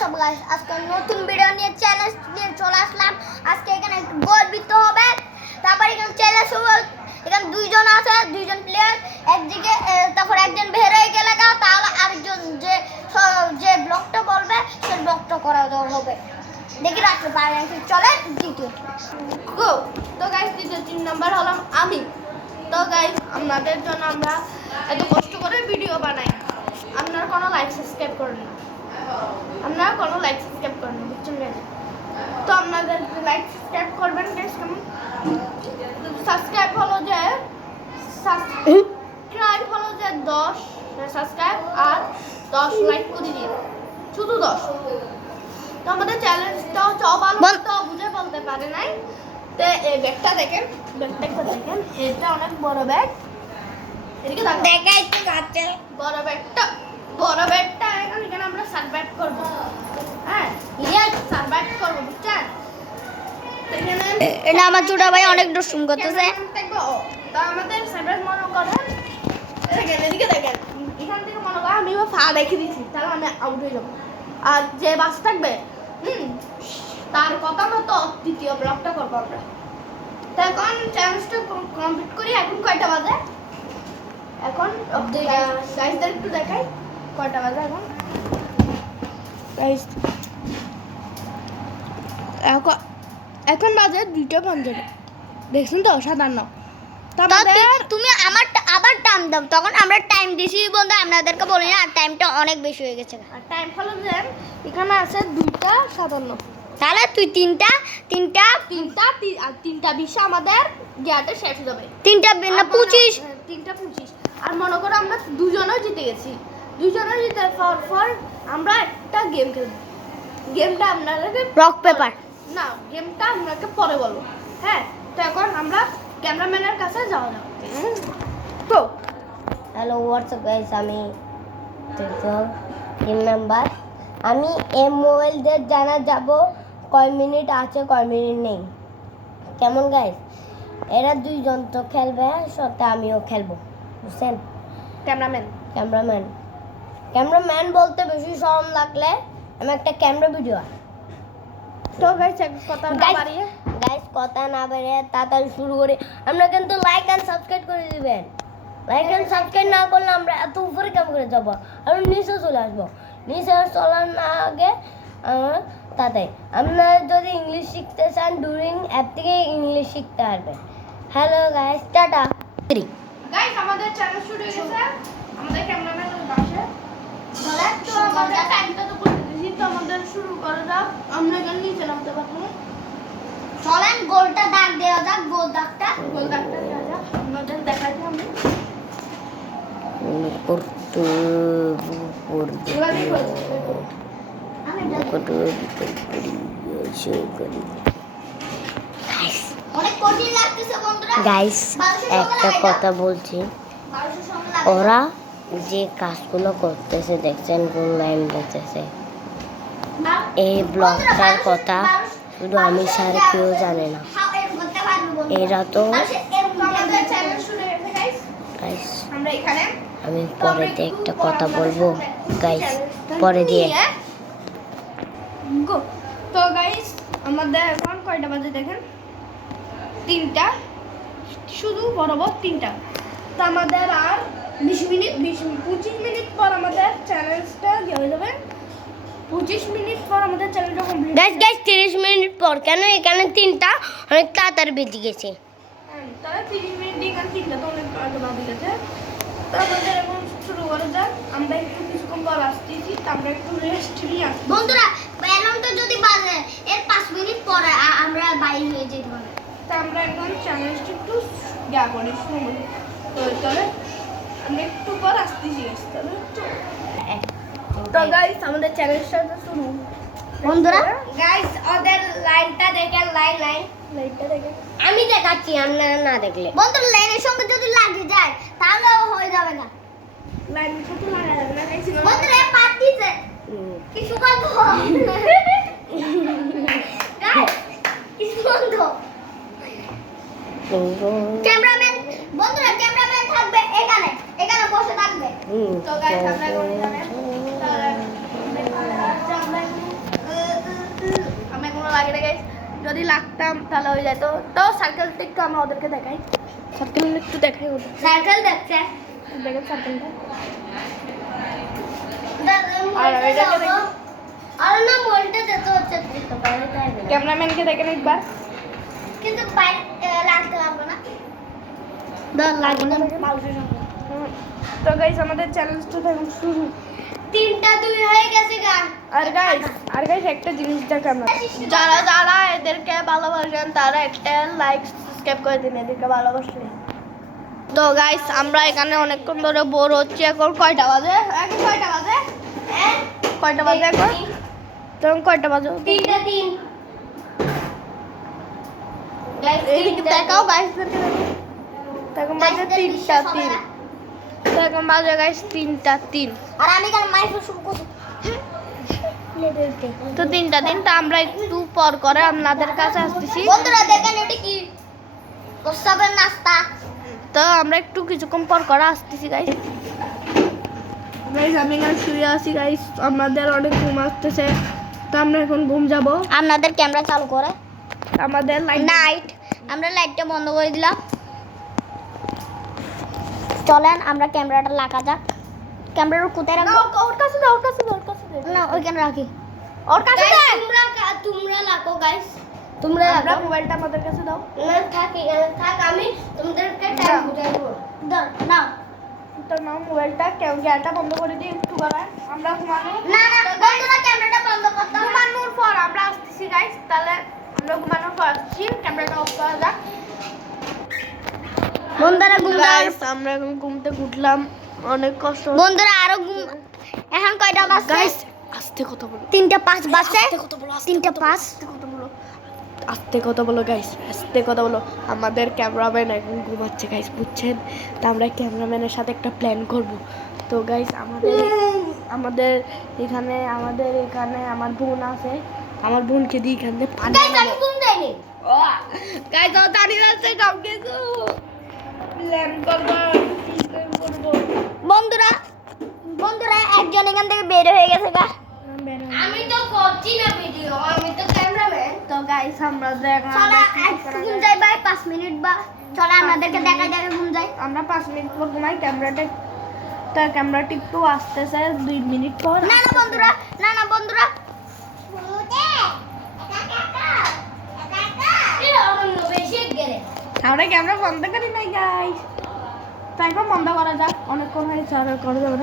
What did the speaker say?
সব গাইস আজকে নতুন ভিডিও নিয়ে চ্যালেঞ্জ নিয়ে চলে আসলাম। আজকে এখানে একটু গোলবিদ্ধ হবে, তারপর এখানে চ্যালেঞ্জ হবে। এখানে দুইজন আছে, দুইজন প্লেয়ার একদিকে, তারপর একজন বের হয়ে গেলে তাহলে আরেকজন যে ব্লকটা বলবে সে ব্লকটা করা দেওয়া হবে। দেখি রাখতে পারেন। চলে দ্বিতীয় গো। তো গাইস দ্বিতীয় 3 নাম্বার হলাম আমি। তো গাইস আপনাদের জন্য আমরা এত কষ্ট করে ভিডিও বানাই, আপনারা কোনো লাইক সাবস্ক্রাইব করেন না, বুঝছেন গাইস? তো আপনাদের লাইক সাবস্ক্রাইব করবেন গাইস। কেমন সাবস্ক্রাইব হলো যে 10 সাবস্ক্রাইব আর 10 লাইক করে দিন, শুধু 10। তো আমাদের চ্যালেঞ্জটা চবাল তো বুঝে বলতে পারে নাই। তো এই ব্যাগটা দেখেন, এটা অনেক বড় ব্যাগ। এদিকে দেখাই তো কাছে বড় ব্যাগটা এখানে আমরা সার্ভাইভ করব। হ্যাঁ, সার্ভাইভ করব, বুঝছেন? এটা আমার ছোট ভাই অনেক দুষ্টুম করতেছে। তো আমাদের সার্ভাইভ মনে করেন এদিকে দেখেন, এখান থেকে মনে করেন আমি ফা রেখে দিয়েছি, তাহলে আমি আউট হয়ে যাবো। আর যে বাস থাকবে তার কথা মতো দ্বিতীয় ব্লকটা করবো আমরা। তো এখন চ্যালেঞ্জটা কমপ্লিট করি। এখন কয়টা বাজে? এখন গাইসদের একটু দেখাই কয়টা বাজে এখন। গাইস এখন বাজে 2:50। দেখছেন তো? সাধারণ তুমি আমার আবার টাইম দাও, তখন আমরা টাইম দিছি বন্ধু, আপনাদেরকে বলি না। আর টাইমটা অনেক বেশি হয়ে গেছে। আর টাইম হলো যে এখানে আছে 2:57। তাহলে তুই তিনটা আর 3:20 আমাদের গিয়াতে শেষ হয়ে যাবে। 3:25 3:25। আর মনে করো আমরা দুজনও জিতে গেছি। জিতার পর আমরা একটা গেম খেলব। গেমটা আপনাদেরকে রক পেপার না, গেমটা আপনাকে পরে বলবো। হ্যাঁ, তো এখন আমরা ক্যামেরাম্যানের কাছে যাওয়া যাক। তো হ্যালো হোয়াটসঅ্যাপ গাইস, আমি টিম মেম্বার। আমি এই মোবাইলদের জানা যাব কয় মিনিট আছে কয় মিনিট নেই, কেমন গাইস? এরা দুইজন তো খেলবে, সাথে আমিও খেলবো, বুঝছেন? ক্যামেরাম্যান বলতে বেশি শরম লাগলে আমি একটা ক্যামেরা ভিডিও। তো গাইস কথা না বাড়িয়ে তাড়াতাড়ি শুরু করি। আমরা কিন্তু লাইক এন্ড সাবস্ক্রাইব করে দিবেন। লাইক এন্ড সাবস্ক্রাইব না করলে আমরা এত উপরে কেমন করে যাবো? আর নিচে চলে আসবো। নিচে চলার না আগে তাতে আপনারা যদি ইংলিশ শিখতে চান, ডুরিং অ্যাপ থেকে ইংলিশ শিখতে পারবেন। Hello guys, tata. গাইস আমাদের চ্যানেল শুরু হয়ে গেছে। আমাদের ক্যামেরাম্যান আসে বলে, তো আমাদের টাইমটা তো বলে দিয়েছি। তো আমাদের শুরু করা যাক। আমরা এখানে নিচে নামতে পারবো। চলেন গোলটা দাগ দেওয়া যাক। গোল দাগটা দেওয়া যাক। আমাদের দেখাচ্ছি আমি গাইস একটা কথা বলছি, ওরা যে কাজগুলো করতেছে দেখছেন, কোন লাইন দেখতেছে, এই ব্লগটার কথা শুধু আমি ছাড়া কেউ জানে না। এরা তো আমি পরে দিয়ে একটা কথা বলবো গাইস, পরে দিয়ে। তো গাইস আমাদের এখন কয়টা বাজে দেখেন? 3টা, শুধু বরাবর 3টা। তো আমাদের আর 25 মিনিট পর আমাদের চ্যালেঞ্জটা হয়ে যাবে। 25 মিনিট পর আমাদের চ্যালেঞ্জটা কমপ্লিট। গাইস 30 মিনিট পর, কেন এখানে 3টা অনেক তাড়াতাড়ি বেজে গেছে। তাহলে 30 মিনিট এখানে 3টা তো অনেক আগে বাজে গেছে। তো আমাদের এখন শুরু করা যাক। আমরা একটু কিছুক্ষণ পর আসতেছি, আমরা একটু রেস্ট নিয়ে আসি। বন্ধুরা, অ্যালার্মটা যদি বাজে এর 5 মিনিট পরে আমরা বাইরে হয়ে যেতে হবে। তো আমরা এখন চ্যালেঞ্জটা একটু করি, শুরু করি। তো তাহলে আমরা একটু পর আসতেছি। তো গাইস আমাদের চ্যালেঞ্জটা শুরু। বন্ধুরা গাইস ওদের লাইনটা দেখেন, লাইটটা দেখেন। আমি দেখাচ্ছি, আপনারা না দেখলে। বন্ধুরা লাইনের সঙ্গে যদি লাগে যায় তাহলে হয়ে যাবে না। লাইন কত লাগা যাবে না গাইস? বন্ধুরা পাত দিছে কিছু বন্ধ। গাইস কিছু বন্ধ। ক্যামেরাম্যান, বন্ধুরা ক্যামেরাম্যান থাকবে এখানে বসে থাকবে। তো গাইস আমরা এখন যাবেন। তাহলে আমরা যদি লাগতাম তাহলে হয়ে যেত। তো সার্কেলটা একটু আমরা ওদেরকে দেখাই, সার্কেল একটু দেখাই ওদের, সাইকেল দেখছে দেখেন সার্কেলটা। আর আর এটাকে দেখি। আর না বলতে যেতে হচ্ছে তো বাইরে তাই না ক্যামেরাম্যানকে দেখেন একবার। কিন্তু বাইরে লাগতে পারবো না দর লাগবে না মানুষের সঙ্গে তো গাইস আমাদের চ্যালেঞ্জটা এখন শুরু। 3টা 2 হয়ে গেছে গান আর গাইস একটা জিনিস দেখাম, যারা যারা এদেরকে ভালোবাসেন তারা একটা লাইক সাবস্ক্রাইব করে দিন, এদেরকে ভালোবাসলে। তো গাইস আমরা এখানে অনেকক্ষণ ধরে বোর হচ্ছি। এখন কয়টা বাজে? এখন কয়টা বাজে? হ্যাঁ কয়টা বাজে এখন? তখন কয়টা বাজে? 3টা 3 গাইস এইদিকে দেখাও গাইসদেরকে দেখো। তখন বাজে 3টা 3। তখন বাজে গাইস 3টা 3। আর আমি কেন মাইক শুরু করছি তো 3টা 3। তো আমরা একটু পর করে আপনাদের কাছে আসতেছি। বন্ধুরা দেখেন এটা কি প্রস্তাবের নাস্তা তো আমরা একটু কিছুক্ষণ পর করে আসতেছি গাইস। গাইস আমি এখানে শুয়ে আছি গাইস, আমাদের অনেক ঘুম আসতেছে। তো আমরা এখন ঘুম যাব। আপনাদের ক্যামেরা চালু করে আমাদের নাইট আমরা লাইটটা বন্ধ করে দিলাম। চলেন আমরা ক্যামেরাটা লাগা যাক। ক্যামেরাটা কোথায় রাখবো? ওর কাছে দাও, ওর কাছে দাও, ওর কাছে দাও। না ওইখানে রাখি। ওর কাছে Guys, দাও। তোমরা লাগো গাইস তোমরা আমরা লাগো মোবাইলটা আমাদের কাছে দাও। না থাক আমি তোমাদেরকে টাইম বুঝাই দেবো দাও নাও তো নাও মোবাইলটা, ক্যামেরাটা বন্ধ করে দিই একটু করে। আমরা ঘুমানো না বন্ধুরা ক্যামেরাটা বন্ধ করতে হবে ঘুমানোর পর আমরা আসতেছি গাইস। তাহলে আমরা ঘুমানোর পর আসছি, ক্যামেরাটা অফ করা যাক। বন্ধুরা ঘুম গাইস আমরা এখন ঘুম থেকে উঠলাম, অনেক কষ্ট। বন্ধুরা আরো ঘুম এখন কয়টা বাজছে গাইস আস্তে কথা বলো, 3টা 5 বাজছে আস্তে কথা বলো, 3টা 5 আস্তে কথা বলো, আস্তে কথা বলো গাইস, আস্তে কথা বলো। আমাদের ক্যামেরাম্যান এখন ঘুমাচ্ছে গাইস, বুঝছেন? তো আমরা ক্যামেরাম্যানের সাথে একটা প্ল্যান করব। তো গাইস আমাদের এখানে আমার বোন আছে, আমার বোনকে দিয়ে এখান থেকে পানি গাইস আমি ঘুম দেইনি গাইস ও দাঁড়িয়ে আছে সব কিছু প্ল্যান করবো। বন্ধুরা একজন এখান থেকে বের হয়ে গেছে গা আমি তো করছি না ভিডিও আমি তো ক্যামেরাম্যান তো গাইস আমরা চলো ঘুম যাই ভাই 5 মিনিট বা চলো আমাদেরকে দেখাই ঘুম যাই আমরা 5 মিনিট পর ঘুমাই। ক্যামেরাটা একটু আসতেছে 2 মিনিট পর। না বন্ধুরা আমরা ক্যামেরা বন্ধ করি নাই গাইস, তাই বন্ধ করা যাক, অনেকক্ষণ হয়েছে আর করা যাবে না।